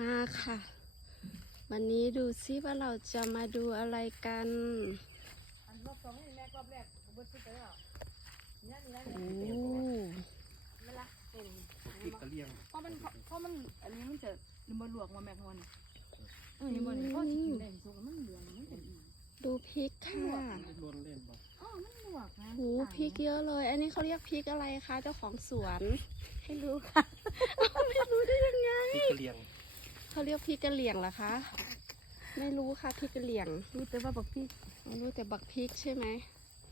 มาค่ะ วันนี้ดูซิว่าเราจะมาดูอะไรกันอันรอบสองนี่แม่รอบแรกเบิดซื้อไปแล้วเนี่ยนี่นะโอ้เนี่ยเวลาเป็นพริกกะเลียงเพราะมันเพราะมันอันนี้มันจะมันลวกมาแม่ของมันเออนี่บ่นี่เพราะสิกินได้สุกมันเหลืองมันเป็นอีดูพริกค่ะล้วนเล่นบ่อ๋อมันลวกนะโอ้พริกเยอะเลย อันนี้เขาเรียกพริกอะไรคะเจ้าของสวน ให้รู้ค่ะ ไม่รู้ได้ยังไง พริกกะเลียง เขาเรียกพริกกะเหลี่ยงเหรอคะ ไม่รู้ค่ะพริกกะเหลี่ยง รู้แต่ว่าบักพริกรู้แต่บักพริกใช่ไหม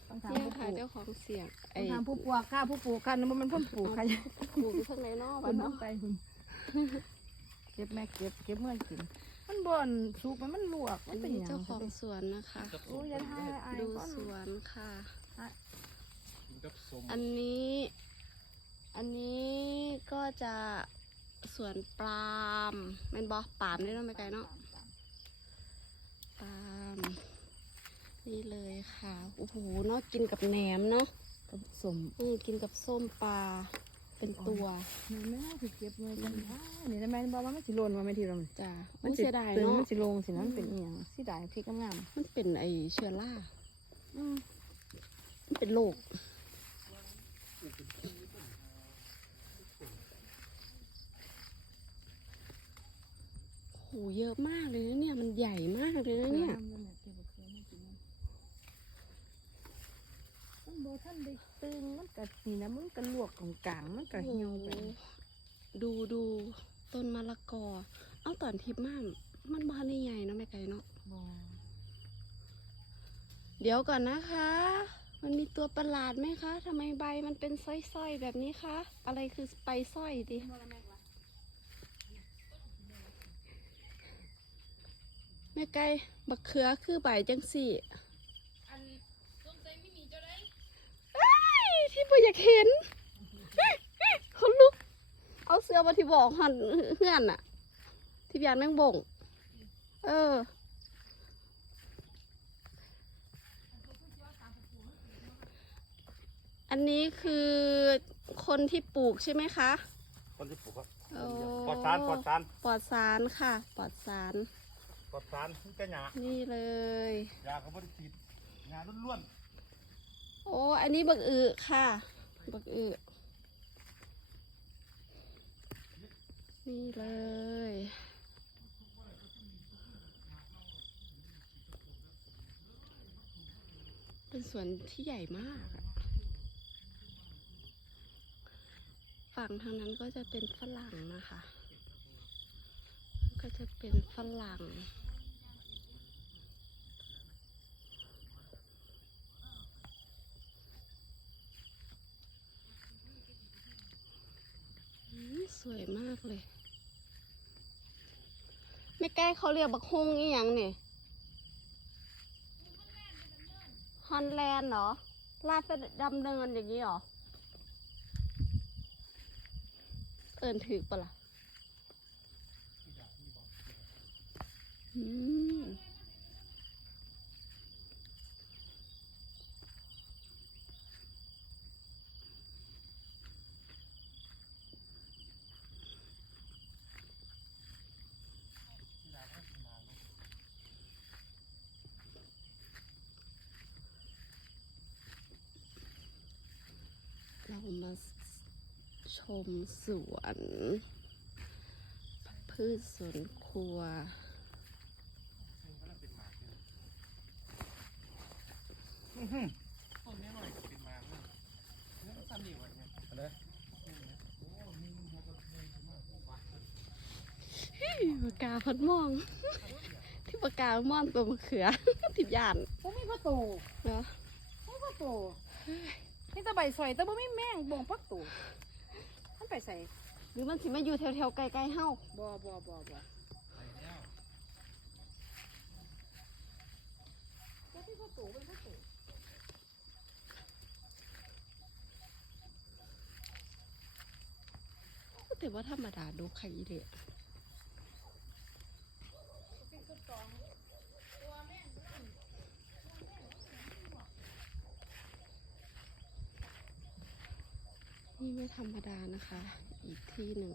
ต้องถามเนี่ยผู้ปค่ะลูกเจ้าของเสียงต้ไอ้องถามผู้ปลูกค่ะผู้ปลูกค่ะมันมันเพิ่นปลูกค่ะปลูกอยู่ข้างในนอกมับ้านนน้อเนาะงไปคุณเก็บแม่เก็บเก็บเมื่อกิน มันบ่อนสุกมันมันลวกอัมันนเป็นนี้หยังเจ้าของสวนนะคะ โอ้ยอยันให้อายดูก่อนสวนค่ะ กับสมอันนี้ อันนี้ก็จะ สวนปาล์มแม่นบอปาล์มได้เนาะไม่ไกลเนาะปาล์มนี่เลยค่ะโอ้โหเนาะกินกับแหนมเนาะกับสมอืมกินกับส้มปลาเป็นตัวนี่แม่สิเก็บเงินกันอ่านี่ทำไมบอกว่ามันสิโลนว่าไม่ทีเราจ้ะมัมันนสิเสียดายตึงเนาะมันสิลงสินะมันเป็นอีหยังสิดายพริกงามมันเป็นไอเชื้อราๆอืมมันเป็นโรคโห เยอะมากเลยนะเนี่ยมันใหญ่มากเลยนะเนี่ยมันบ่ท่านได้ตึงมันก็นี่นะมันก็ลวกของกลางมันก็เหี่ยวไปดูดูต้นมะละกอ เอาตอนทิพย์มากมันบ้านใหญ่เนาะไม่ไกลเนาะบ่เดี๋ยวก่อนนะคะ มันมีตัวประหลาดไหมคะทำไมใบมันเป็นสร้อยๆแบบนี้คะ อะไรคือใบสร้อยดิ แม่ไก่บักเขือคือใบจังสี่อันสงสัยไม่มีเจ้าได้เอ้ยที่บ่อยากเห็นเขาลุก เอาเสื้อมาที่บอกหันเฮือนน่ะที่ยานแมงบ่ง เอออันนี้คือคนที่ปลูกใช่ไหมคะ คนที่ปลูกครับโอ้ปลอดสารปลอดสารปลอดสารค่ะ ปลอดสาร ปลอดสารนี่ก็หยานี่เลยยาเขาบริสีดยาล้วนโอ้ อันนี้บักอึค่ะ บักอึนี่เลย เป็นสวนที่ใหญ่มากอะฝั่งทางนั้นก็จะเป็นฝรั่งนะคะ ก็จะเป็นฝรั่ง อืมสวยมาก เลย ไม่ใกล้เขาเรียกบักฮงอีหยังเนี่ยฮอนแลนด์เหรอลาดไปดำเนินอย่างนี้เหรอ เอินถือปะล่ะอืมเรามา ชมสวนพืชสวนครัว ต้นนี้หน่อยเป็นมาเนี่ยแล้วก็ซ้ำนี่วะเนี่ยอะไรปากกาพัดม่วงที่ปากกาม่วงตัวมะเขือ ติดยานบ่มีพ่อโตเนาะบ่พ่อโตนี่ตะใบสอยแต่บ่มีแมงบ่งพักตมัน ไปใส่หรือมันสิมาอยู่แถวๆไกลๆเฮาบ่บ่บ่บ่บ่มีพ่อโตเป็นพ่อโตแต่ว่าธรรมดาดูใครเด็ นี่ไม่ธรรมดานะคะ อีกที่หนึ่ง